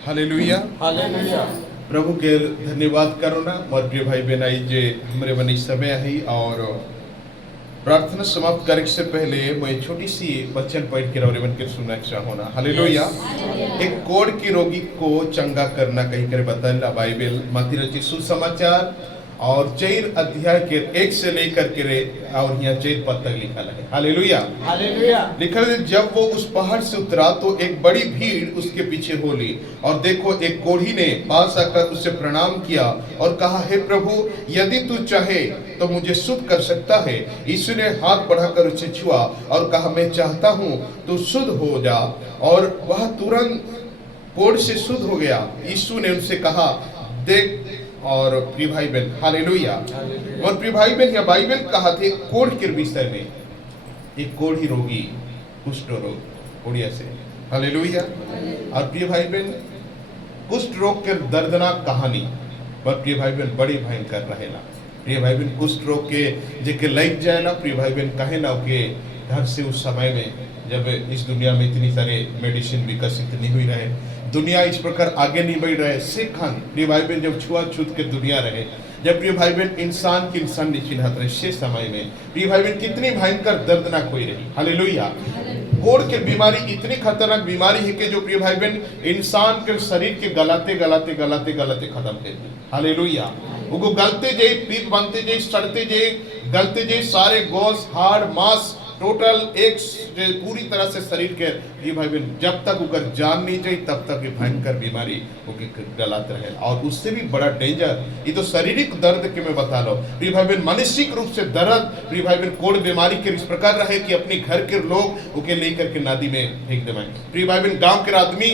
Hallelujah. Hallelujah. प्रभु के धन्यवाद करो ना मोर प्रिय भाई बहन आई जे हमरे बनी समय है और प्रार्थना समाप्त करने से पहले मैं छोटी सी वचन पढ़ के और के सुनना चाहूँ ना। हालेलुया। एक कोढ़ की रोगी को चंगा करना कहीं कर बताया बाइबल मत्ती रचित सुसमाचार और 4 अध्याय के 1 से लेकर के और यहाँ 4 पद तक लिखा है। हालेलुया। हालेलुया। लिखा है जब वो उस पहाड़ से उतरा तो एक बड़ी भीड़ उसके पीछे हो ली और देखो एक कोढ़ी ने पास आकर उसे प्रणाम किया और कहा, हे प्रभु, यदि तू चाहे तो मुझे शुद्ध कर सकता है। यीशु ने हाथ बढ़ाकर उसे छुआ और कहा, मैं चाहता हूँ तू शुद्ध हो जा, और वह तुरंत कोढ़ से शुद्ध हो गया। यीशु ने उनसे कहा, देख। और प्रिय भाई बहन, हालेलुया। और प्रिय भाई बहन, यह बाइबल कहा थे कोढ़ के विषय में। एक कोढ़ी रोगी, कुष्ठ रोग उड़िया से। हालेलुया। और प्रिय भाई बहन, कुष्ठ रोग के दर्दनाक कहानी पर प्रिय भाई बहन बड़ी भयंकर रहेला। प्रिय भाई बहन, कुष्ठ रोग के जेके लग जाएला, प्रिय भाई बहन कहे ना के ढंग से उस समय में जब इस दुनिया में इतनी सारे मेडिसिन विकसित नहीं हुई रहे, दुनिया इस प्रकार आगे नहीं बढ़ रहे, सिखन प्रिय भाई बहन जब छुआछूत के दुनिया रहे, जब प्रिय भाई बहन इंसान की इंसान नहीं चिन्हत रहे, से समय में प्रिय भाई बहन कितनी भयंकर दर्दनाक हुई रही। हालेलुया। कोढ़ की बीमारी इतनी खतरनाक बीमारी है कि जो प्रिय भाई बहन इंसान के शरीर के गलाते गलाते गलाते गलाते खत्म कर दी। हालेलुया। वो गलते जे पीप बनते जे सड़ते जे गलते जे सारे गोश हाड़ मांस टोटल एक पूरी तरह से शरीर के ये भाई बहन जब तक उकर जान नहीं जाए तब तक ये भयंकर बीमारी गलात रहे। और उससे भी बड़ा डेंजर ये तो शारीरिक दर्द के मैं बता लो प्रिय भाई बहन, मानसिक रूप से दर्द प्रिय भाई बहन कोढ़ बीमारी के इस प्रकार रहे कि अपने घर के लोग उके लेकर के नदी में फेंक देवाएं। प्रिय भाई बहन, गाँव के आदमी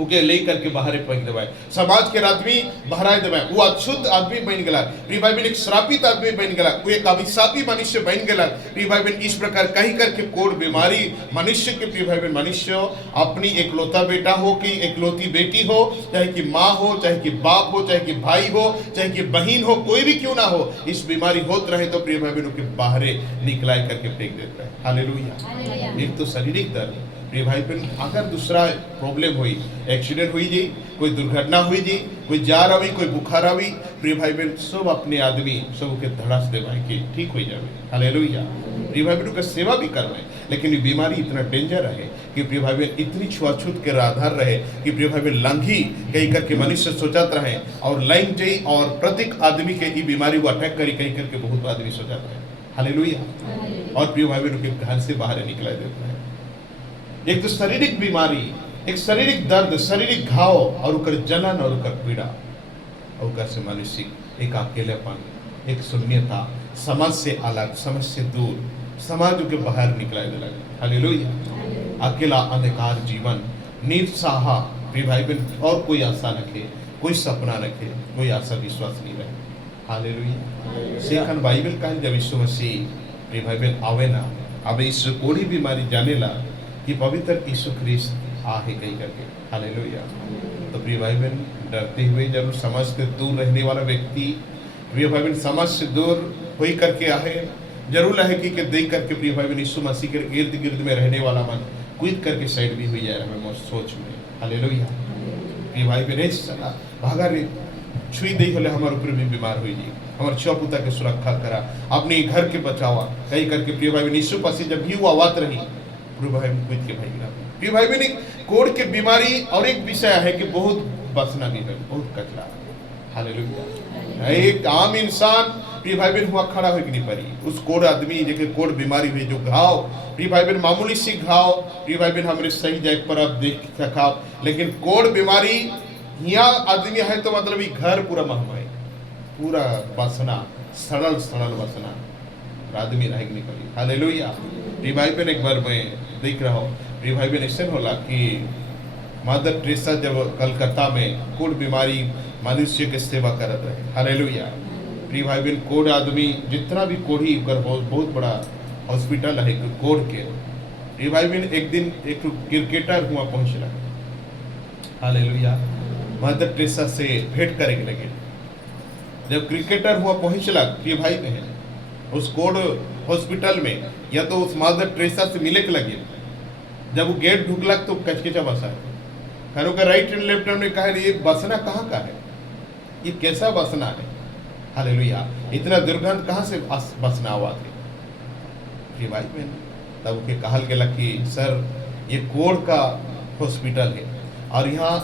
उके ले करके बाहर फेंक देवाए, समाज के आदमी बहराए देवाए, वो अशुद्ध आदमी बन गया। प्रिय भाई बहन, एक श्रापित आदमी बन गया, वो एक अभिशापी मनुष्य बन गया। प्रिय भाई बहन, इस प्रकार कहीं करके कोढ़ बीमारी मनुष्य के प्रिय भाई बहन, मनुष्य अपनी एकलौता बेटा हो कि एकलौती बेटी हो, चाहे कि माँ हो, चाहे कि बाप हो, चाहे कि भाई हो, चाहे कि बहन हो, कोई भी क्यों ना हो, इस बीमारी होत रहे तो प्रिय भाई बहन के बाहर निकला करके फेंक देता है। हालेलुया। एक तो शारीरिक दर्द प्रिय भाई बहन, अगर दूसरा प्रॉब्लम हुई, एक्सीडेंट हुई जी, कोई दुर्घटना हुई जी, कोई जार आवी, कोई बुखार आवी, प्रिय भाई बहन सब अपने आदमी सब के धड़ास देवाए कि ठीक हो जावे। हालेलुया। प्रिय भाई बहन का सेवा भी करवाए, लेकिन ये बीमारी इतना डेंजर है कि प्रिय भाई बहन इतनी छुआछूत के आधार रहे कि प्रिय भाई बहन लंघी कहीं करके मनुष्य सोचत रहे और लाइन जाई और प्रत्येक आदमी के ये बीमारी को अटैक करी कहीं करके बहुत आदमी सोचत रहे। हालेलुया। और प्रिय भाई बहन के घर से बाहर निकला देता है। एक तो शारीरिक बीमारी, एक शारीरिक दर्द, शारीरिक घाव और उकर जलन और उकर पीड़ा और उकर से मानसिक एक अकेलेपन, एक शून्यता, समाज से अलग, समाज से दूर, समाज के बाहर निकला लगे। हालेलुया। अकेला अंधकार जीवन, निरुत्साह प्रिय भाई बहन, और कोई आशा रखे, कोई सपना रखे, कोई आशा विश्वास नहीं रहे। हालेलुया। सेखन बाइबल का जब यीशु मसीह प्रिय भाई बहन आवे ना, अब इस कोढ़ी बीमारी जाने ला कि पवित्र यीशु ख्रिस्त आहे कहीं करके। हालेलुया। तो प्रिय भाई बहन, डरते हुए जरूर समाज से दूर रहने वाला व्यक्ति प्रिय भाई बहन समाज से दूर हो करके आहे, जरूर है कि देख करके प्रिय भाई बहन यीशु मसीह के इर्द गिर्द में रहने वाला मन क्विक करके साइड भी हुई जाए हमें सोच में। हालेलुया। प्रिय भाई बहन भागा रे छुई दे होले हमारे ऊपर भी बीमार हुई जी, हमारे छुआ पुता के सुरक्षा करा, अपने घर के बचावा कहीं करके प्रिय भाई बहन यीशु मसीह जब भी वो आवाज रही प्रिय भाई बहन कोढ़ के बीमारी और एक विषय है कि बहुत बसना भी है, बहुत कचरा। हालेलुया। एक आम इंसान प्रिय भाई बहन हुआ खड़ा हो नहीं पारी, उस कोढ़ आदमी जेके कोढ़ बीमारी हुई जो घाव प्रिय भाई बहन मामूली सी घाव प्रिय भाई बहन हमारे सही जगह पर आप देख सका, लेकिन कोढ़ बीमारी यहाँ आदमी है तो मतलब ये घर पूरा महमाई, पूरा बसना, सड़ल सड़ल बसना आदमी रह नहीं पारी। हालेलुया। प्रिय भाई बहन, एक बार मैं देख रहा हूँ प्रिय भाई बहन ऐसे होला कि मदर टेरेसा जब कलकत्ता में कोढ़ बीमारी मनुष्य के सेवा करत रहे। हालेलुया। प्रिय भाई बहन, कोढ़ आदमी जितना भी कोढ़ी कर बहुत बड़ा हॉस्पिटल है कोढ़ के। प्रिय भाई बहन, एक दिन एक क्रिकेटर हुआ पहुंचला। हालेलुया। मदर टेरेसा से भेंट करेंगे लगे। जब क्रिकेटर हुआ पहुंचला प्रिय भाई बहन उस कोढ़ हॉस्पिटल में, या तो उस मदर टेरेसा से मिले के लगे, जब वो गेट ढुकलक तो कचकचा बसा खैरों का राइट एंड लेफ्ट हैंड में कहा ये बसना कहाँ का है, ये कैसा बसना है। हालेलुया, इतना दुर्गंध कहाँ से बसना हुआ थे। फिर भाई बहन तब के कहल गेला कि सर ये कोढ़ का हॉस्पिटल है और यहाँ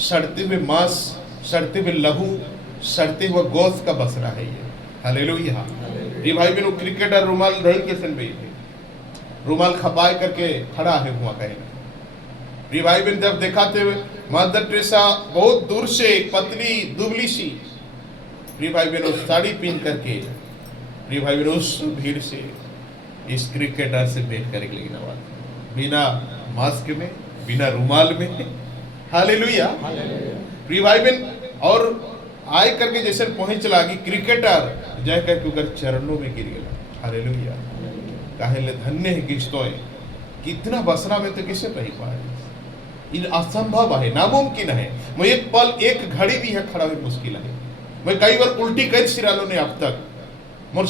सड़ते हुए मांस, सड़ते हुए लहू, सड़ते हुए गोश्त का बसरा है ये। हालेलुया। ये भाई बहन क्रिकेटर रुमाल रही के सन थे, रुमाल खपाए करके खड़ा है हुआ कहे। ये भाई बहन जब देखा थे मदर टेरेसा बहुत दूर से पतली दुबली सी, भाई बहन साड़ी पहन करके भाई बहन उस भीड़ से इस क्रिकेटर से भेंट करेंगे, लेकिन बिना मास्क में, बिना रुमाल में। हालेलुया। भाई बहन और आए करके जैसे पहुंच लागी क्रिकेटर जय करके उनके चरणों में गिर गया। हालेलुया। काहे ले धन्य है किस्तों कितना बसरा में तो किसे रही पाए, इन असंभव है, नामुमकिन है। मैं एक पल एक घड़ी भी है खड़ा हुई मुश्किल है। मैं कई बार उल्टी कर सिरालो ने अब तक मोर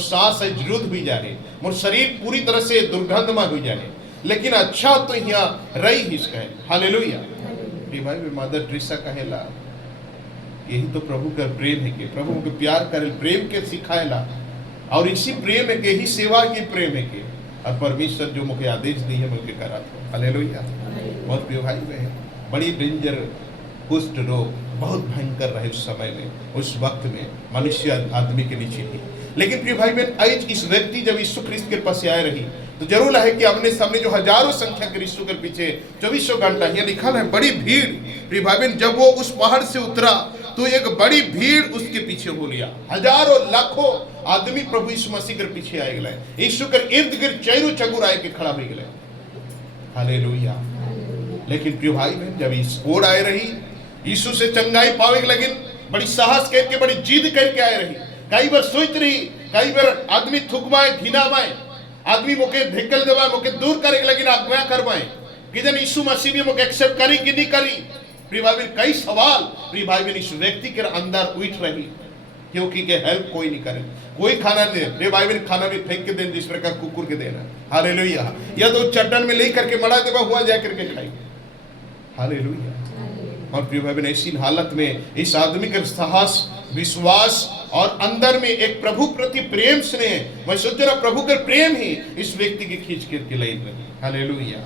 सांस है जरूर हुई जा रही, मोर शरीर पूरी तरह से दुर्गंधमय हुई जा रही, लेकिन अच्छा तो यहाँ रही ही इसका है। हालेलुया। भाई मदर टेरेसा कहेला यही तो प्रभु का प्रेम है कि प्रभु के प्यार करे, प्रेम के सिखाएला, और इसी प्रेम है के ही सेवा की प्रेम है के, और परमेश्वर जो मुझे आदेश दी है मुझे करा था। हालेलुया। बहुत प्रिय भाई बहन, बड़ी डेंजर कुष्ठ रोग बहुत भयंकर रहे उस समय में, उस वक्त में मनुष्य आदमी के नीचे थी। लेकिन प्रिय भाई बहन आज इस व्यक्ति जब यीशु ख्रिस्त के पास आए रही तो जरूर है कि अपने सामने जो हजारों संख्या के यीशु के पीछे 24 घंटा ये लिखा है बड़ी भीड़। प्रिय भाई बहन जब वो उस पहाड़ से उतरा तो एक बड़ी भीड़ उसके पीछे हो लिया, हजारों लाखों आदमी प्रभु यीशु मसीह के पीछे आए गए, यीशु के इर्द गिर्द चैरू चगुर आए के खड़ा हो गए। हालेलुया। लेकिन प्रिय भाई बहन जब इस ओर आए रही यीशु से चंगाई पावे लगी, बड़ी साहस करके बड़ी जिद करके आए रही। कई बार सोच रही, कई बार आदमी थुकवाए घिनावाए, आदमी मोके ढेकल देवाए, मोके दूर करे लगी अगवा करवाए कि जन यीशु मसीह भी मोके एक्सेप्ट करी कि नहीं करी। प्रिय भाई बहन कई सवाल प्रिय भाई बहन इस व्यक्ति के अंदर उठ रही, क्योंकि के हेल्प कोई नहीं करे, कोई खाना दे। प्रिय भाई बहन खाना भी फेंक के देना जिस प्रकार कुकुर के देना। हालेलुया। या तो चट्टान में ले करके मड़ा देवा हुआ जा करके खाई। हालेलुया। और प्रिय भाई बहन ऐसी हालत में इस आदमी का साहस, विश्वास और अंदर में एक प्रभु प्रति प्रेम स्नेह, मैं सोच रहा प्रभु का प्रेम ही इस व्यक्ति की खींच करके लाई रही। हालेलुया।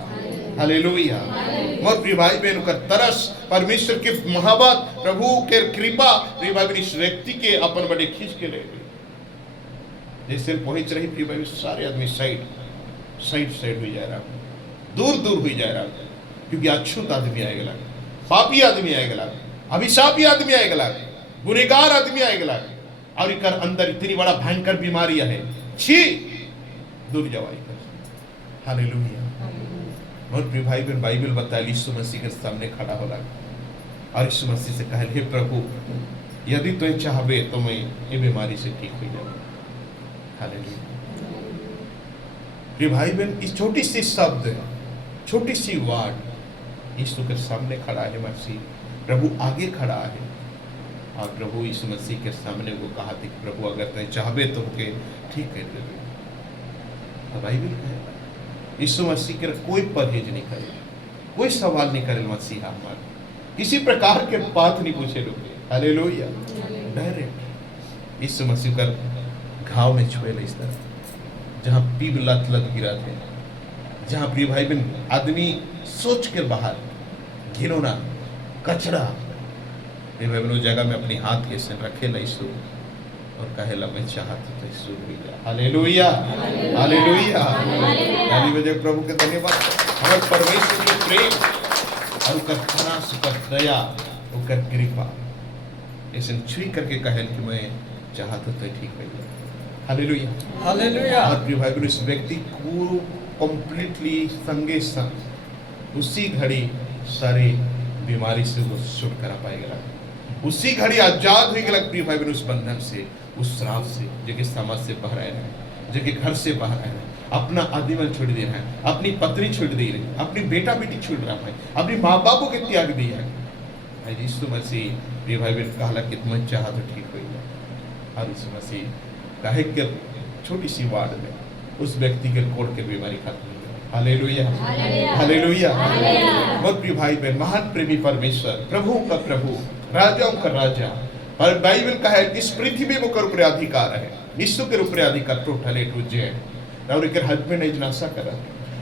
हालेलुया। और प्रिय भाई बहन का तरस, परमेश्वर के मोहब्बत, प्रभु के कृपा प्रिय भाई बहन इस व्यक्ति के अपन बड़े खींच के ले गई। जैसे पहुंच रही प्रिय भाई सारे आदमी साइड हुई जा रहा, दूर दूर हुई जा रहा, क्योंकि अछूत आदमी आएगा, पापी आदमी आएगा, अभिशापी आदमी आएगा, गुनहगार आदमी आएगा, और इकर अंदर इतनी बड़ा भयंकर बीमारी है, छी दूर जवाई कर। हालेलुया। और प्रिय भाई बहन बाइबल बताया यीशु मसीह के सामने खड़ा हो लगा और यीशु मसीह से कहा, हे प्रभु यदि तुम चाहबे तो मैं ये बीमारी से ठीक हो जाऊँ। हालेलुया। प्रिय भाई बहन इस छोटी सी शब्द, छोटी सी वर्ड यीशु के सामने खड़ा है मसीह, प्रभु आगे खड़ा है, और प्रभु यीशु मसीह के सामने वो कहा कि प्रभु अगर तुम चाहबे तो के ठीक कर देवे। बाइबल कहे यीशु मसीह के कोई परहेज नहीं करे, कोई सवाल नहीं करे मसीहा हमारे, किसी प्रकार के बात नहीं पूछे लोग। हालेलुया। डायरेक्ट यीशु मसीह का घाव में छुए इस तरह, जहाँ पीप लत गिरा थे, जहाँ प्रिय भाई बहन आदमी सोच के बाहर घिनौना कचरा, प्रिय भाई बहन जगह में अपनी हाथ के से रखे ला यीशु और कहेला मैं चाहता तो यीशु भी जा। हालेलुया। हालेलुया। ताली बजाए प्रभु के धन्यवाद। हमारे परमेश्वर के प्रेम और उसका खरास, उसका दया, उसका कृपा ऐसे छुई करके कहेल कि मैं चाहता तो ठीक हो जाए। हालेलुया। हालेलुया। और प्रिय भाई बहन इस व्यक्ति को कंप्लीटली संगे संग उसी घड़ी सारी बीमारी से वो छुटकारा पाएगा, उसी घड़ी आजाद हो गया प्रिय भाई बहन उस बंधन से, उस श्राप से, जो कि समाज से बाहर आया है, जो कि घर से बाहर आया है, अपना आदिमल छोड़ दे रहा है, अपनी पत्नी छोड़ दे रही है, अपनी बेटा बेटी छोड़ रहा है, अपनी माँ बापों के त्याग दिया है। यीशु मसीह प्रिय भाई बहन कहला कि तुम चाह तो ठीक हो जाए, और यीशु मसीह कहे कि छोटी सी वार्ड में उस व्यक्ति के कोड़ के बीमारी खत्म हो गई। Hallelujah, hallelujah. बहुत प्रिय भाई बहन, महान प्रेमी परमेश्वर, प्रभु का प्रभु, राजाओं का राजा, और बाइबल का है इस पृथ्वी में कर अधिकार है, विश्व के ऊपर अधिकार टोटल ए टू जेड। और एक हस्बैंड एज नासा करा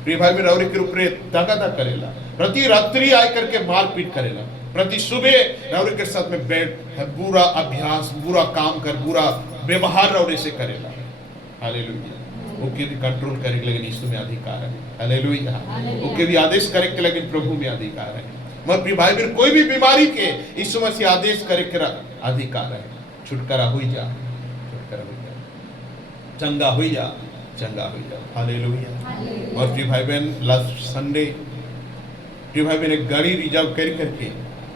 प्रिय भाई बहन, और एक ऊपर तगादा करेला, प्रति रात्रि आय करके मारपीट करेला, प्रति सुबह और के साथ में बैठ बुरा अभ्यास, बुरा काम कर, बुरा व्यवहार और से करेला। हालेलुया। ओके भी कंट्रोल करे के लेकिन यीशु में अधिकार है। हालेलुया। ओके भी आदेश करे के लेकिन प्रभु में अधिकार है। मत प्रिय भाई बहन, कोई भी बीमारी के यीशु मसीह आदेश करे के अधिकार है। छुटकारा हुई जा, छुटकारा हुई जा, चंगा हुई जा, चंगा हुई जा। हालेलुया। और प्रिय भाई बहन, लास्ट संडे प्रिय भाई बहन एक गाड़ी रिजर्व करके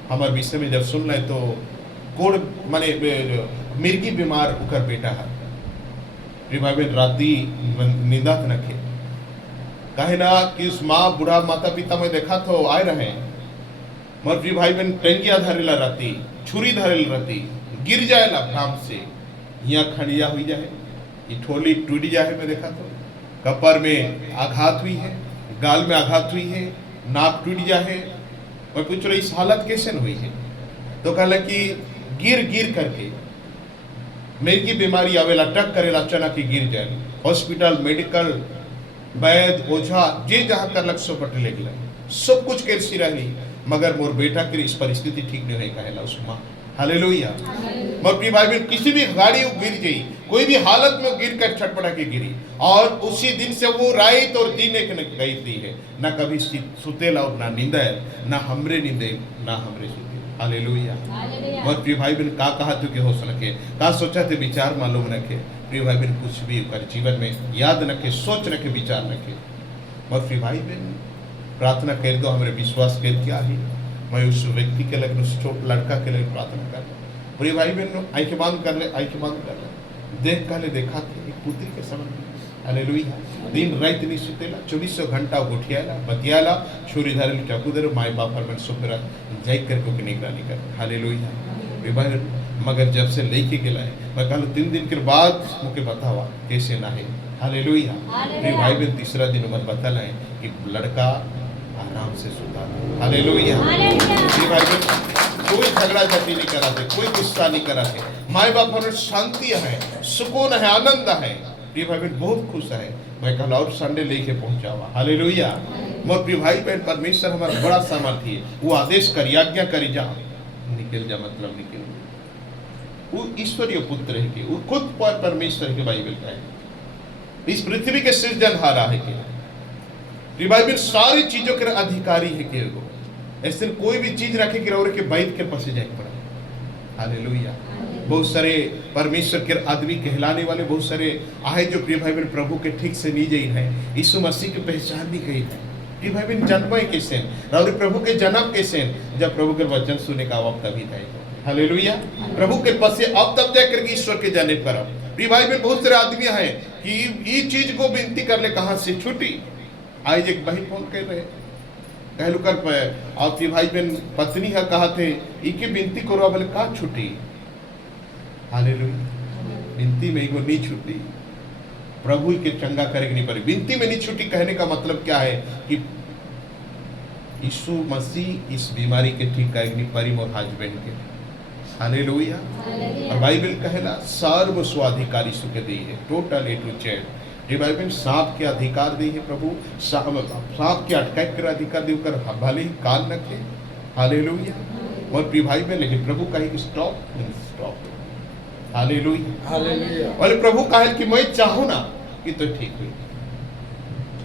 हमारे विषय में जब सुन रहे तो कोड़ माने मिर्गी बीमार होकर बेटा है। प्रिय भाई बहन, राती निंदा नखे कहे ना कि उस माँ बूढ़ा माता पिता में देखा तो आए रहे, मगर प्रिय भाई बहन टंगिया धरेला राती, छुरी धरेल राती, गिर जाएला भ्राम से, यहाँ खड़िया हुई जाए, ये ठोली टूट जाए। मैं देखा तो कपर में आघात हुई है, गाल में आघात हुई है, नाक टूट जाए। मैं पूछ रहा इस हालत कैसे हुई है, तो कहला कि गिर गिर करके मेरी बीमारी आवेला, टक करेला, अचानक ही गिर जाए। हॉस्पिटल, मेडिकल, वैद, ओझा जे जहाँ कर लग सो पटे ले गए, सब कुछ कैसी रही, मगर मोर बेटा की इस परिस्थिति ठीक नहीं हुई कहेला उस माँ। हालेलुया। मोर प्रिय भाई बहन, किसी भी गाड़ी गिर गई, कोई भी हालत में गिर कर छटपटा के गिरी, और उसी दिन से वो रात और दिन एक गई थी है, ना कभी सुतेला और ना नींदा है, ना हमरे नींदे ना हमरे सुते। हालेलुया। मोर प्रिय भाई बहन, का कहा तू के हो सके, का सोचा थे विचार मालूम रखे। प्रिय भाई बहन, कुछ भी कर जीवन में याद रखे, सोच रखे, विचार रखे। मोर प्रिय भाई बहन, प्रार्थना कर दो, हमारे विश्वास कर क्या है, मैं उस व्यक्ति के लिए, उस लड़का के लिए प्रार्थना कर। प्रिय भाई बहन, आंखें बंद कर ले, आंखें बंद कर ले, देख कर ले, देखा थे एक पुत्री के समय। हालेलुया। दिन रात नहीं सुतेला, 24 घंटा उठियाला, बतियाला, छुरी धरेल, चाकू धरे, माई बाप पर मैं सुबह जाई करके ओके निगरानी कर। हालेलुया। प्रिय भाई, मगर जब से लेके गेला है, मैं कहूँ 3 दिन के बाद मुझे बतावा कैसे ना है। हालेलुया। प्रिय भाई बहन, तीसरा दिन मत बताला है कि लड़का आराम से सुता। हालेलुया। प्रिय भाई बहन, कोई झगड़ा झटी नहीं कराते, कोई गुस्सा नहीं कराते, माए बाप हमारे शांति है, सुकून है, आनंद है। प्रिय भाई बहन बहुत खुश है। मैं कल और संडे लेके पहुंचावा। हालेलुया। मोर प्रिय भाई बहन, परमेश्वर हमारा बड़ा सामर्थ्य है, वो आदेश करी, आज्ञा करी, जा निकल जा, मतलब निकल। वो ईश्वरीय पुत्र है कि वो खुद पर परमेश्वर के बाइबल का है, इस पृथ्वी के सृजनहारा है कि बाइबल सारी चीजों के अधिकारी है कि ऐसे कोई भी चीज रखे कि और के बैठ के पसे जाए पड़ा। हालेलुया। बहुत सारे परमेश्वर के आदमी कहलाने वाले बहुत सारे आए जो प्रिय भाई बहन प्रभु के ठीक से नहीं जाई है, यीशु मसीह की पहचान नहीं गई है। प्रिय भाई बहन, जन्म कैसे और प्रभु के जन्म कैसे, जब प्रभु के वचन सुने का वक्त तभी था। हालेलुया। प्रभु के पास से अब तब जाकर के ईश्वर के जाने पर। प्रिय भाई बहन, बहुत सारे आदमी हैं कि ये चीज को विनती कर ले, कहां से छुट्टी। आज एक बहन फोन कर रहे कहलू कर पे, और प्रिय भाई बहन पत्नी है कहा थे इके विनती करो, बोले कहा छुट्टी। हालेलुया। विनती में इको नहीं छुट्टी, प्रभु के चंगा करेगी नहीं पड़ी। विनती में नहीं छुट्टी कहने का मतलब क्या है कि यीशु मसीह इस बीमारी के ठीक करेगी नहीं परी मोर हस्बैंड के। हालेलुया। और बाइबल कहला सर्व स्वाधिकार यीशु के दी है, टोटल ए टू जेड। ये बाइबल सांप के अधिकार दी है प्रभु, सांप के अटैक के अधिकार दी कर भले ही कान रखे। हालेलुया। और प्रिय भाई बहन, लेकिन प्रभु कहे कि स्टॉप, स्टॉप। हालेलुया। हालेलुया। और प्रभु कहे कि मैं चाहूँ ना कि तो ठीक हुई।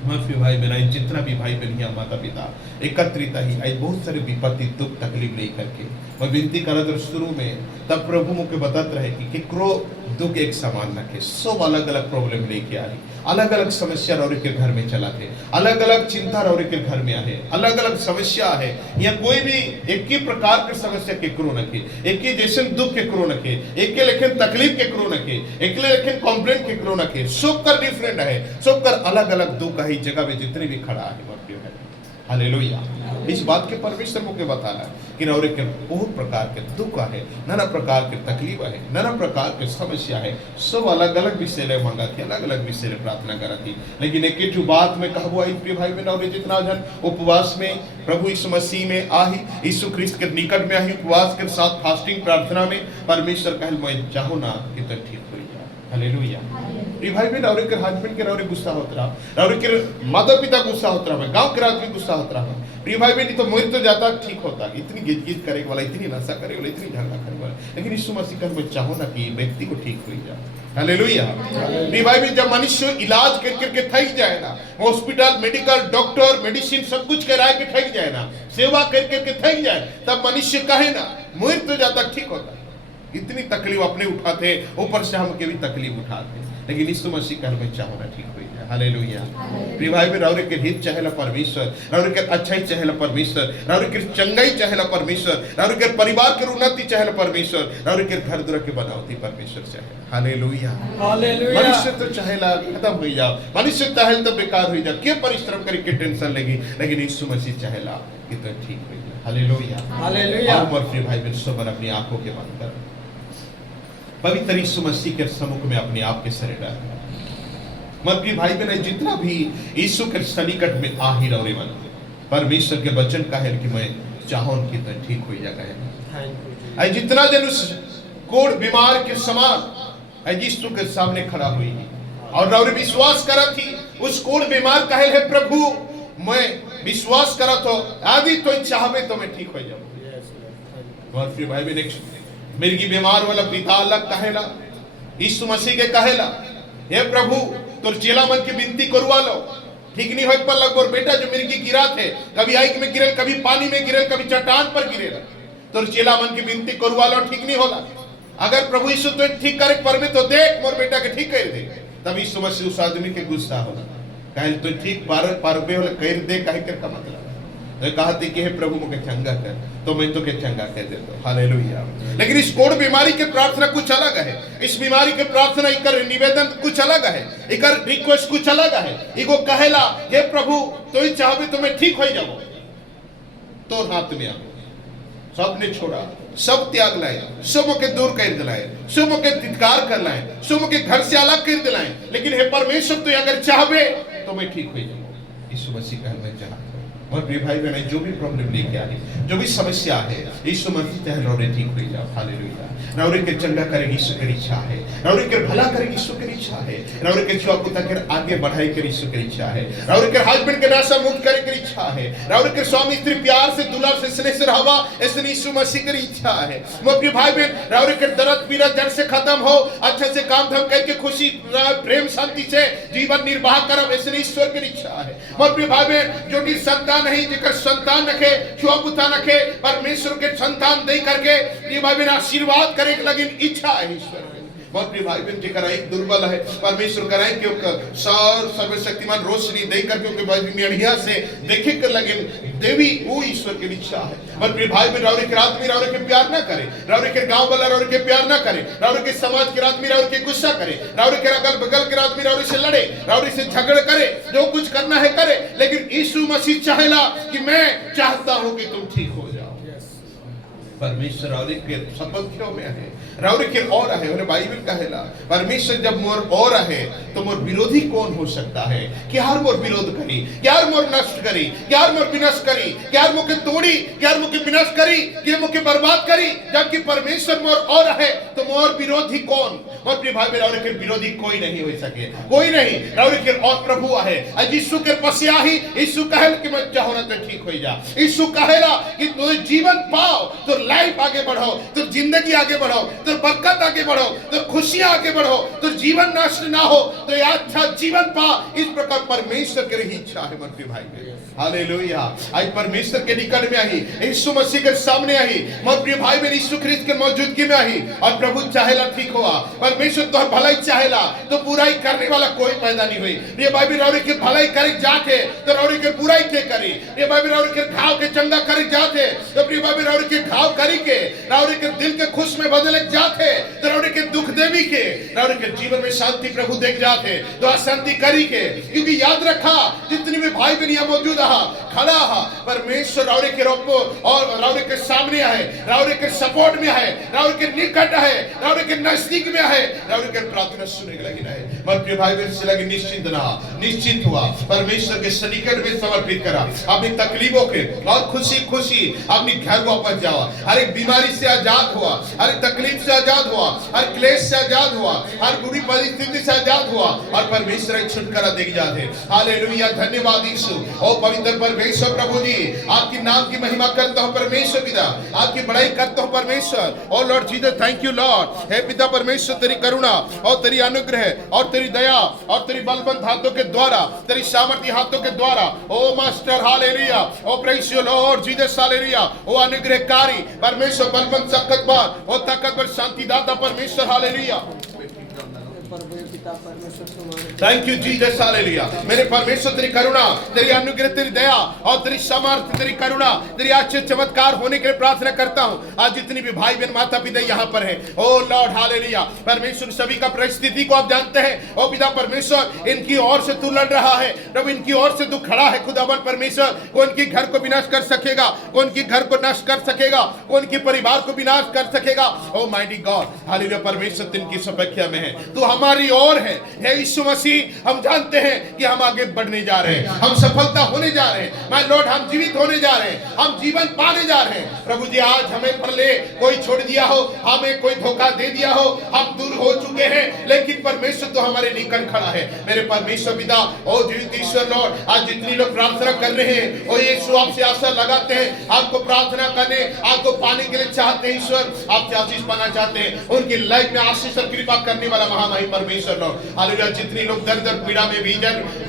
माफी भाई बहन, जितना भी भाई बहन यहाँ माता पिता एकत्रित ही आई, बहुत सारे विपत्ति दुख तकलीफ लेकर के मैं विनती करा तो शुरू में तब प्रभु मुझे बताते रहे कि केकरो दुख एक समान न के, सब अलग अलग प्रॉब्लम लेके आ रही, अलग अलग समस्या रौरी के घर में चला थे, अलग अलग चिंता रौरी के घर में आए, अलग अलग समस्या है। यहाँ कोई भी एक ही प्रकार की समस्या केकरो न के, एक ही जैसे दुख केकरो न के, एक के लेकिन तकलीफ केकरो न के, एक लेकिन कॉम्प्लेन केकरो न के, सबका डिफरेंट है, सबका अलग अलग दुख है जगह में जितने भी खड़ा है। हालेलुया। इस बात के परमेश्वर मुझे बताना कि और एक बहुत प्रकार के दुख है, नाना प्रकार के तकलीफ है, नाना प्रकार के समस्या है, सब अलग अलग विषय ले मांगा थी, अलग अलग विषय ले प्रार्थना करा थी। लेकिन एक जो बात में कहा हुआ प्रिय भाई बहन, और जितना जन उपवास में प्रभु यीशु मसीह में आही, यीशु ख्रिस्त के निकट में आही, उपवास के साथ फास्टिंग प्रार्थना में परमेश्वर कहल मैं चाहूँ ना कि तो ठीक हो जाए। हालेलुया। प्रिय भाई बहन, और एक हस्बैंड के और गुस्सा होत रहा, और एक माता पिता गुस्सा होत रहा, गांव के आदमी गुस्सा होत रहा। प्रिय भाई बहन, तो मुझे तो जाता ठीक होता, इतनी गिजगिज करे वाला, इतनी नशा करे वाला, इतनी झगड़ा करे वाला, लेकिन यीशु मसीह का मैं चाहूँ ना कि व्यक्ति को ठीक हो जाए। हालेलुया। प्रिय भाई बहन, जब मनुष्य इलाज करके थक जाए ना, हॉस्पिटल मेडिकल डॉक्टर मेडिसिन सब कुछ करा के थक जाए ना, सेवा करके थक जाए, तब मनुष्य कहे ना मुझे तो जाता ठीक होता। इतनी तकलीफ अपने उठाते, ऊपर से हम के भी तकलीफ उठाते, लेकिन यीशु मसीह कहल में चाहो ना ठीक हो जाए। हालेलुया। प्रिय भाई बहन, और के हित चाहेला परमेश्वर, और के अच्छाई चाहेला परमेश्वर, और के चंगाई चाहेला परमेश्वर, और के परिवार के उन्नति चाहेला परमेश्वर, और के घर द्वार के बनावती परमेश्वर चाहे। हालेलुया। हालेलुया। मनुष्य तो चाहेला खत्म हो जाओ, मनुष्य चाहे तो बेकार हो जाओ, के परिश्रम करे के टेंशन लगी, लेकिन यीशु मसीह चाहेला कि तो ठीक हो जाए। हालेलुया। हालेलुया। और प्रिय भाई बहन, सब अपनी आंखों के बंद कर पवित्र यीशु मसीह के सम्मुख में अपने आप के सरे डाल। प्रिय भाई बहन, जितना भी यीशु के सन्निकट में आ ही रहे मन, परमेश्वर के वचन का है कि मैं चाहूं कि तो ठीक हो जाए। जितना जन उस कोढ़ बीमार के समान यीशु के सामने खड़ा हुई और विश्वास करा थी, उस कोढ़ बीमार कहे है प्रभु मैं विश्वास करा तो आदि तो चाहवे तो मैं ठीक हो जाऊं। प्रिय भाई बहन, मिर्गी बीमार वाला पिता अलग कहेला, यीशु मसीह के कहेला हे प्रभु तोर चेला मन की विनती करवा लो, ठीक नहीं हो पर लगभग बेटा जो मिर्गी गिरा थे, कभी आग में गिरे, कभी पानी में गिरे, कभी चट्टान पर गिरे, तोर चेला मन की विनती करवा लो, ठीक नहीं होला। अगर प्रभु यीशु तो ठीक करे परमे तो देख मोर बेटा के ठीक कर दे, तब यीशु मसीह उस आदमी के गुस्सा होला, कहे तो ठीक परबे होला कर दे, कहे कर का मतलब तो कहते कि हे प्रभु मुझे चंगा कर, तो मैं तो के चंगा कह देता हूं। हालेलुया। लेकिन इस कोढ़ बीमारी के प्रार्थना कुछ अलग है, इस बीमारी के प्रार्थना इकर निवेदन कुछ अलग है, इकर रिक्वेस्ट कुछ अलग है। इको कहेला हे प्रभु तो ही चाहबे तो मैं ठीक हो जाऊं, तो हाथ में आ सबने छोड़ा, सब त्याग लाए, सब के दूर कर दिलाए, सब के तिरस्कार कर लाए, सब के घर से अलग कर दिलाए, लेकिन हे परमेश्वर तो अगर चाहबे तो मैं ठीक हो जाऊं। यीशु मसीह कहल में चाहता। और प्रिय भाई बहन, जो भी प्रॉब्लम लेके आए, जो भी समस्या है, यीशु मसीह चाहे रौरे ठीक हो जाओ। हालेलुया। रौरे के चंगा करेगी यीशु की इच्छा है, रौरे के भला करेगी यीशु की इच्छा है, रौरे के छुआ पुता के आगे बढ़ाई कर यीशु की इच्छा है, रौरे के हस्बैंड के नाशा मुक्त करे की इच्छा है, रौरे के स्वामी स्त्री प्यार से दुलार से स्नेह से रहवा, ऐसे यीशु मसीह की इच्छा है। वो प्रिय भाई बहन, रौरे के दर्द पीड़ा जड़ से खत्म हो, अच्छे से काम धाम करके खुशी प्रेम शांति से जीवन निर्वाह करब, ऐसे ईश्वर की इच्छा है। और प्रिय भाई बहन, जो भी संतान नहीं, जिकर संतान रखे, छुआ पुता रखे, परमेश्वर के संतान दे करके प्रिय भाई बहन आशीर्वाद करे के लगिन इच्छा है ईश्वर की। बहुत प्रिय भाई बहन, जिकर एक दुर्बल है, परमेश्वर कराए कि सर्वशक्तिमान रोशनी दे करके उनके बढ़िया से देखे कर लगिन देवी, वो ईश्वर की इच्छा है। और प्रिय भाई बहन, रावरे के आदमी रावरे के प्यार ना करे, रावरे के गांव वाला रावरे के प्यार ना करे, रावरे के समाज के आदमी रावरे के गुस्सा करे, रावरे के अगल बगल के आदमी रावरे से लड़े, रावरे से झगड़ करे, जो कुछ करना है करे, लेकिन यीशु मसीह चाहेला कि मैं चाहता हूं कि तुम ठीक हो जाओ। परमेश्वर रावरे के सपक्षों में है, रावरे के और है, उन्हें बाइबल कहेला परमेश्वर जब मोर और है तो मोर विरोधी कौन हो सकता है? क्या मोर विरोध करी, क्या मोर नष्ट करी, क्या मोर विनाश करी, क्या मुके तोड़ी, क्या मुके विनाश करी, क्या मुके बर्बाद करी? जबकि परमेश्वर मोर और है तो मोर विरोधी कौन? मोर प्रिय भाई रावरे के विरोधी कोई नहीं हो सके, कोई नहीं। रावरे के और प्रभु है, यीशु के पसिया ही यीशु कहल कि मैं चाहूं ना तो ठीक हो जा। यीशु कहेला कि तू जीवन पाओ, तो लाइफ आगे बढ़ाओ, तो जिंदगी आगे बढ़ाओ, तो बरकत आगे बढ़ो, तो खुशियां आगे बढ़ो, तो जीवन नष्ट ना हो, तो अच्छा जीवन पा। इस प्रकार परमेश्वर की रही इच्छा है मन भाई में। हालेलुया। आज परमेश्वर के निकट में आई, यीशु मसीह के सामने आई, मन प्रिय भाई में यीशु ख्रिस्त के मौजूदगी में आई, और प्रभु चाहेला ठीक हुआ। परमेश्वर तो भलाई चाहेला, तो बुराई करने वाला कोई पैदा नहीं हुई। ये भाई रावरे के भलाई करे जाते तो रावरे के बुराई के करी, ये भाई रावरे के घाव के चंगा करे जाते तो प्रिय भाई रावरे के घाव करी के, रावरे के दिल के खुश में बदले जाते तो रावरे के दुख देवी के, रावरे के जीवन में शांति प्रभु देख जाते तो अशांति करी के। क्योंकि याद रखा जितनी भी भाई बहनियां मौजूद रहा, खड़ा है परमेश्वर रावरे के रूप और रावरे के सामने है, रावरे के सपोर्ट में है, रावरे के निकट है, रावरे के नजदीक में है, रावरे के प्रार्थना सुनने के लगी है। मन प्रिय भाई बहन से लगे निश्चिंत ना, निश्चिंत हुआ परमेश्वर के सन्निकट में समर्पित करा अपनी तकलीफों के और खुशी खुशी अपनी घर वापस जाओ। हर एक बीमारी से आजाद हुआ, हर एक तकलीफ से आजाद हुआ, हर क्लेश से आजाद हुआ, हर बुरी परिस्थिति से आजाद हुआ और परमेश्वर एक छुटकारा देगी जाते हैं। हालेलुया, धन्यवाद यीशु। ओ पवित्र परमेश्वर प्रभु जी, आपकी नाम की महिमा करता हूं परमेश्वर पिता, आपकी बड़ाई करता हूं परमेश्वर। O Lord Jesus, thank you Lord. हे पिता परमेश्वर, तेरी करुणा और तेरी अनुग्रह और तेरी दया और तेरी बलवंत हाथों के द्वारा, तेरी सामर्थी हाथों के द्वारा, O master hallelujah, O praise you Lord Jesus hallelujah, ओ अनुग्रहकारी परमेश्वर, बलवंत ताकतवर, ओ ताकतवर शांतिदाता परमेश्वर hallelujah. Thank you Jesus hallelujah. मेरे परमेश्वर, तेरी करुणा, तेरी अनुग्रह, तेरी दया और तेरी सामर्थ्य, तेरी करुणा, तेरी आश्चर्य चमत्कार होने के लिए प्रार्थना करता हूं। आज जितनी भी भाई बहन माता पिता यहाँ पर है, ओ लॉर्ड हालेलुया, परमेश्वर सभी का परिस्थिति को आप जानते हैं। ओ पिता परमेश्वर, इनकी ओर से तू लड़ रहा है प्रभु, इनकी ओर से तू खड़ा है खुदावन परमेश्वर। कौन की घर को विनाश कर सकेगा, कौन की घर को नष्ट कर सकेगा, कौन की परिवार को विनाश कर सकेगा। ओ माइटी गॉड हालेलुया, परमेश्वर तिनकी सपक्षा में है, तू हमारी ओर है। हे यीशु मसीह, हम जानते हैं कि हम आगे बढ़ने जा रहे हैं, हम सफलता होने जा रहे हैं माय लॉर्ड, हम जीवित होने जा रहे हैं, हम जीवन पाने जा रहे हैं। प्रभु जी, आज हमें पहले कोई छोड़ दिया हो, हमें कोई धोखा दे दिया हो, हम दूर हो चुके हैं, लेकिन परमेश्वर तो हमारे निकट खड़ा है। मेरे परमेश्वर पिता, ओ जीवित ईश्वर लॉर्ड, आज जितनी लोग प्रार्थना कर रहे हैं, ओ यीशु आपसे आशा लगाते हैं, आपको प्रार्थना करने, आपको पाने के लिए चाहते हैं ईश्वर, आपसे आशीष पाना चाहते हैं, उनकी लाइफ में आशीष और कृपा करने वाला महामहिम परमेश्वर लॉर्ड हालेलुया। जितनी लोग दर्द और पीड़ा में भी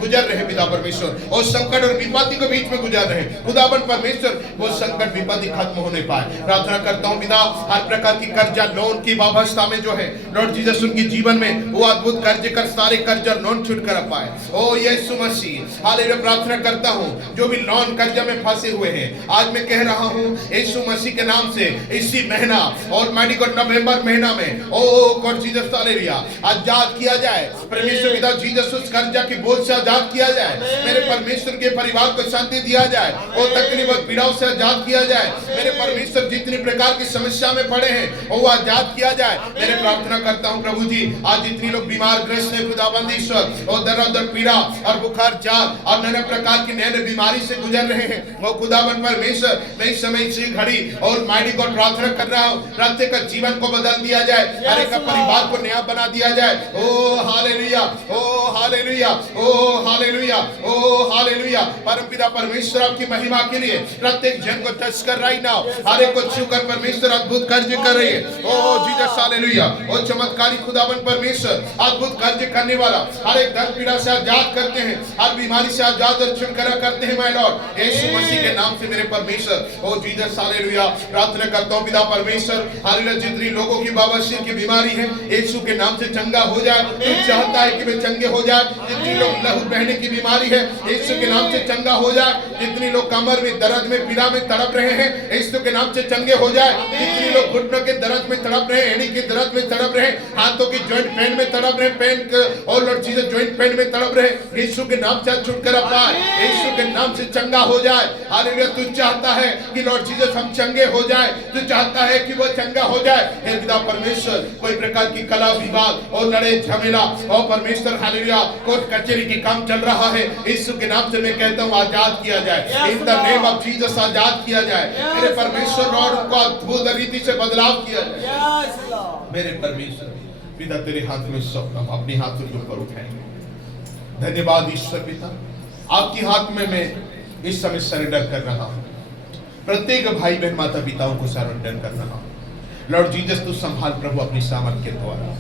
गुजर रहे पिता परमेश्वर, और संकट और विपत्ति के बीच में गुजर रहे खुदावन परमेश्वर, वो संकट विपत्ति खत्म होने पाए। प्रार्थना करता हूं पिता, हर प्रकार की कर्जा लोन की वावस्था में जो है लॉर्ड जीसस, उनके जीवन में वो अद्भुत कर्ज कर सारे कर्जा लोन छूट कर पाए। ओ यीशु मसीह हालेलुया, प्रार्थना करता हूं जो भी लोन कर्जा में फंसे हुए हैं, आज मैं कह रहा हूं यीशु मसीह के नाम से, इसी महीना और माइटी गॉड नवंबर महीना में ओ गॉड जीसस हालेलुया आजाद किया जाए। परमेश्वर पिता जीसस, उस कर्जा की बोझ से आजाद किया जाए। मेरे परमेश्वर के परिवार को शांति दिया जाए और तकलीफ और पीड़ाओं से आजाद किया जाए। मेरे परमेश्वर, जितनी प्रकार की समस्या में पड़े हैं वो आजाद किया जाए। मेरे प्रार्थना करता हूं प्रभु जी, आज जितनी लोग बीमार ग्रस्त हैं खुदावंद ईश्वर, और दर्द और पीड़ा और बुखार जाल और नाना प्रकार की नैन बीमारी से गुजर रहे हैं, वो खुदावंद परमेश्वर, मैं इस समय इसी घड़ी और माइटी गॉड प्रार्थना कर रहा हूं, प्रत्येक का जीवन को बदल दिया जाए, हर एक का परिवार को नया बना दिया जाए। ओ हालेलुया, ओ हालेलुया, ओ हालेलुया, ओ हालेलुया। परमपिता परमेश्वर, आपकी महिमा के लिए प्रत्येक जन को टच कर रही ना, हर एक को छूकर परमेश्वर अद्भुत कार्य कर रही है। ओ जीसस हालेलुया, ओ चमत्कारी खुदावन परमेश्वर, अद्भुत कार्य करने वाला, हर एक दर्द पीड़ा से आजाद करते हैं, हर बीमारी से आजाद और छुटकारा करते हैं माय लॉर्ड, यीशु मसीह के नाम से मेरे परमेश्वर। ओ जीसस हालेलुया, प्रार्थना करता हूं पिता परमेश्वर हालेलुया, जितनी लोगों की बवासीर की बीमारी है यीशु के नाम से चंगा हो जाए। चाहता है कि वे चंगे हो जाए। जितनी लोग लहू बहने की बीमारी है यीशु के नाम से चंगा हो जाए। जितनी लोग कमर में दर्द में पीड़ा में तड़प रहे हैं यीशु के नाम से चंगे हो जाए। जितनी लोग घुटनों के दर्द में तड़प रहे हैं, एड़ी के दर्द में तड़प रहे हैं, हाथों की जॉइंट पेन में तड़प रहे हैं, पेन और लॉर्ड जीसस जॉइंट पेन में तड़प रहे हैं, यीशु के नाम से छुटकारा पाए, यीशु के नाम से चंगा हो जाए। हालेलुया, तू चाहता है कि लॉर्ड जीसस हम चंगे हो जाए, तू चाहता है कि वो चंगा हो जाए। हे पिता परमेश्वर, कोई प्रकार की कला विवाद और लड़ाई झमेला और परमेश्वर हालेलुया कोर्ट कचहरी की काम चल रहा है, यीशु के नाम से मैं कहता हूं आजाद किया जाए। In the name of Jesus आजाद किया जाए। मेरे परमेश्वर लॉर्ड को अद्भुत रीति से बदलाव किया जाए। मेरे परमेश्वर पिता, तेरे हाथ में सौंपता हूं, अपने हाथों के ऊपर उठाएंगे। धन्यवाद ईश्वर पिता, आपके हाथ में मैं इस समय सरेंडर कर रहा हूं। प्रत्येक भाई बहन माता पिताओं को सरेंडर कर रहा हूं। लॉर्ड जीसस, तू संभाल प्रभु अपनी सामर्थ के द्वारा।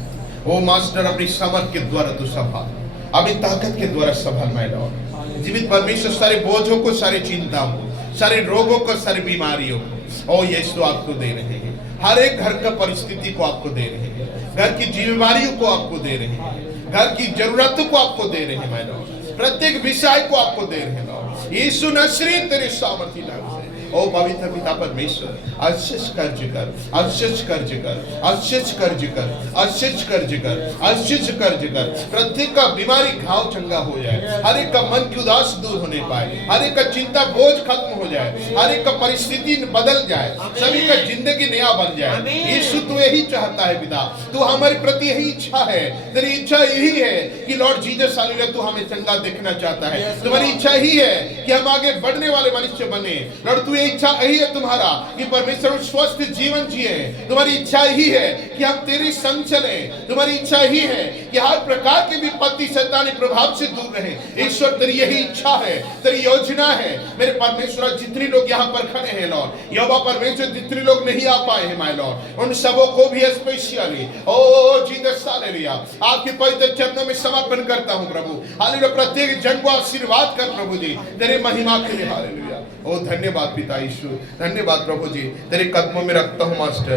ओ मास्टर, अपनी सामर्थ के द्वारा तू संभाल, अपनी ताकत के द्वारा संभाल माय लॉर्ड। जीवित परमेश्वर, सारे बोझों को, सारे चिंताओं को, सारे रोगों को, सारी बीमारियों को ओ यीशु आपको दे रहे हैं। हर एक घर का परिस्थिति को आपको दे रहे हैं, घर की जिम्मेवारियों को आपको दे रहे हैं, घर की जरूरतों को आपको दे रहे हैं माय लॉर्ड। प्रत्येक विषय को आपको दे रहे हैं लॉर्ड। यीशु नसरी तेरे सामर्थी नाम से ओ पवित्र पिता परमेश्वर, आशीष कर्ज कर, आशीष कर्ज कर, आशीष कर्ज कर, आशीष कर्ज कर, आशीष कर्ज कर। प्रत्येक का बीमारी घाव चंगा हो जाए, हर एक का मन की उदास दूर होने पाए, हर एक का चिंता बोझ खत्म हो जाए, हर एक का परिस्थिति बदल जाए, सभी का जिंदगी नया बन जाए। यीशु तू यही चाहता है पिता, तू हमारे प्रति यही इच्छा है, तेरी इच्छा यही है कि लॉर्ड जीसस हालेलुया तू हमें चंगा देखना चाहता है। तुम्हारी इच्छा ही है कि हम आगे बढ़ने वाले मनुष्य बने। लॉर्ड तू ये इच्छा यही है तुम्हारा कि परमेश्वर स्वस्थ जीवन जिए। तुम्हारी इच्छा यही है कि हम तेरे संग चले। तुम्हारी इच्छा यही है कि हर प्रकार की विपत्ति शैतानी प्रभाव से दूर रहे। ईश्वर तेरी यही इच्छा है, तेरी योजना है। मेरे परमेश्वर जितने लोग यहाँ पर खड़े हैं लॉर्ड, यहोवा परमेश्वर जितने लोग नहीं आ पाए हैं माय लॉर्ड, उन सबों को भी स्पेशली ओ जीसस हालेलुया आपके पवित्र चरणों में समर्पण करता हूँ प्रभु। हालेलुया प्रत्येक जन को आशीर्वाद कर प्रभु जी, तेरे महिमा के लिए। हालेलुया ओ धन्यवाद पिता यीशु, धन्यवाद प्रभु जी, तेरे कदमों में रखता हूँ मास्टर।